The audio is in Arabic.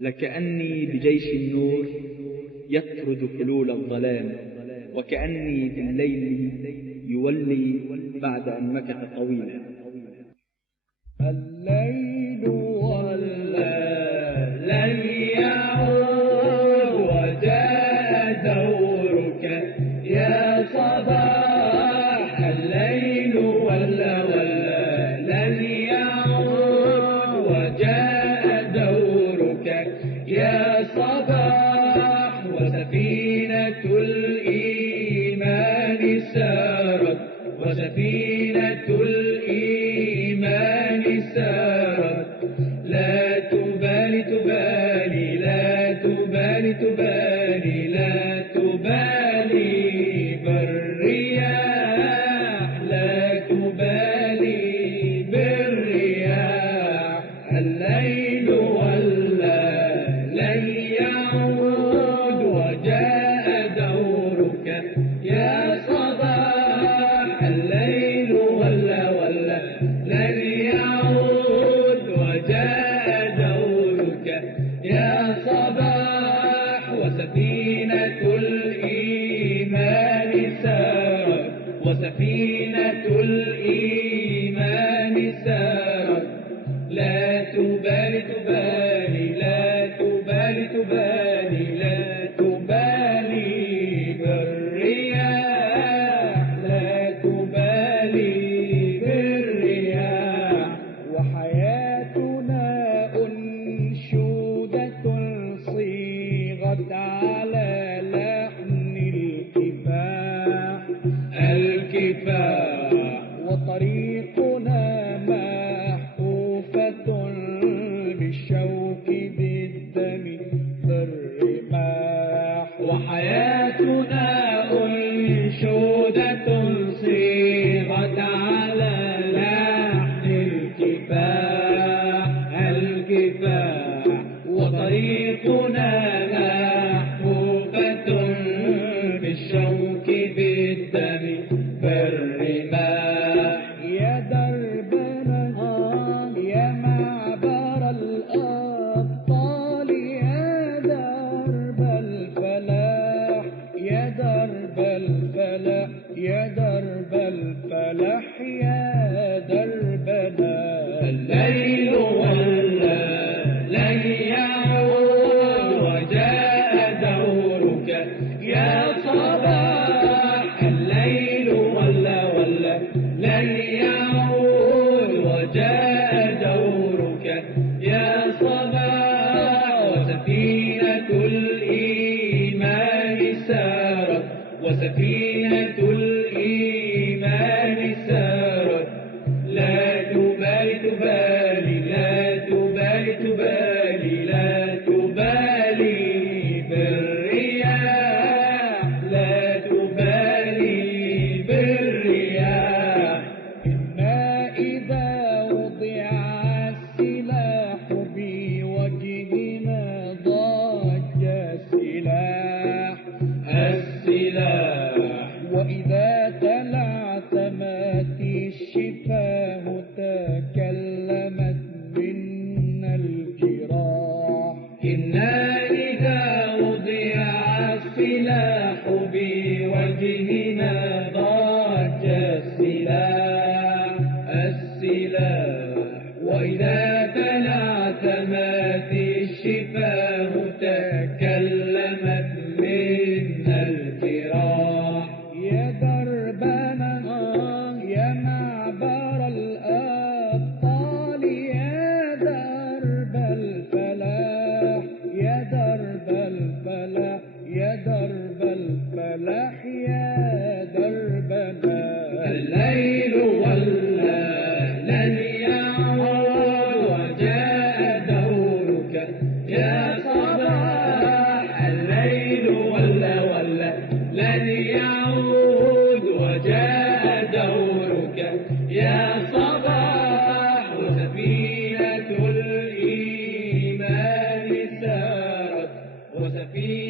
لكأني بجيش النور يطرد حلول الظلام، وكأني بالليل يولي بعد أن مكث طويلا. الليل ولا لن يعود وجاء دورك يا صباح. الليل ولا لن يعود وجاء دورك يا صباح. وسفينة الإيمان سارت، وسفينة الإيمان سارت. لا تبالي تبالي، لا تبالي تبالي، لا تبالي بالرياح، لا تبالي بالرياح. الليل ولا لن يعود وجاء دورك يا صباح. الليل ولا لن يعود وجاء دورك يا صباح. وسفينة الإيمان سارت، وسفينة الإيمان سارت. لا تبالي تبالي، لا تبالي تبالي، لا تبالي بالرياح، لا تبالي بالرياح. وحياتنا أنشودة صيغت على لحن الكفاح، الكفاح. وطريقنا محفوفة بالشوك بالدم بالرماح. وحياتنا أنشودة صيغت على لحن الكفاح، الكفاح. وطريقنا محفوفة بالشوك بالدم بالرماح. يا دربنا يا معبر الأبطال، يا درب الفلاح، يا درب الفلاح، يا درب الفلاح، يا دربنا. الليل ولا لن يعود وجاء دورك يا صباح. الليل ولا لن يعود وجاء دورك يا صباح. وسفينة الإيمان سارت، وسفينة الإيمان سارت. لا تبالي تبالي، لا تبالي تبالي، لا تبالي بالرياح، لا تبالي بالرياح. إنا إذا وضع السلاح بوجهنا ضج السلاح، السلاح. وإذا تلعثمت الشفاه تكلمت منا الجراح. إنا إذا وضع السلاح بوجهنا ضج السلاح، السلاح. وإذا تلعثمت الشفاه تكلمت منا الجراح. يا دربنا يا معبر الأبطال، يا درب الفلاح، يا درب الفلاح، يا درب الفلاح، يا دربنا. الليل ولا لن يعود وجاء دورك يا صباح. الليل ولا لن يعود وجاء دورك يا صباح. وسفينة الإيمان سارت، وسفينة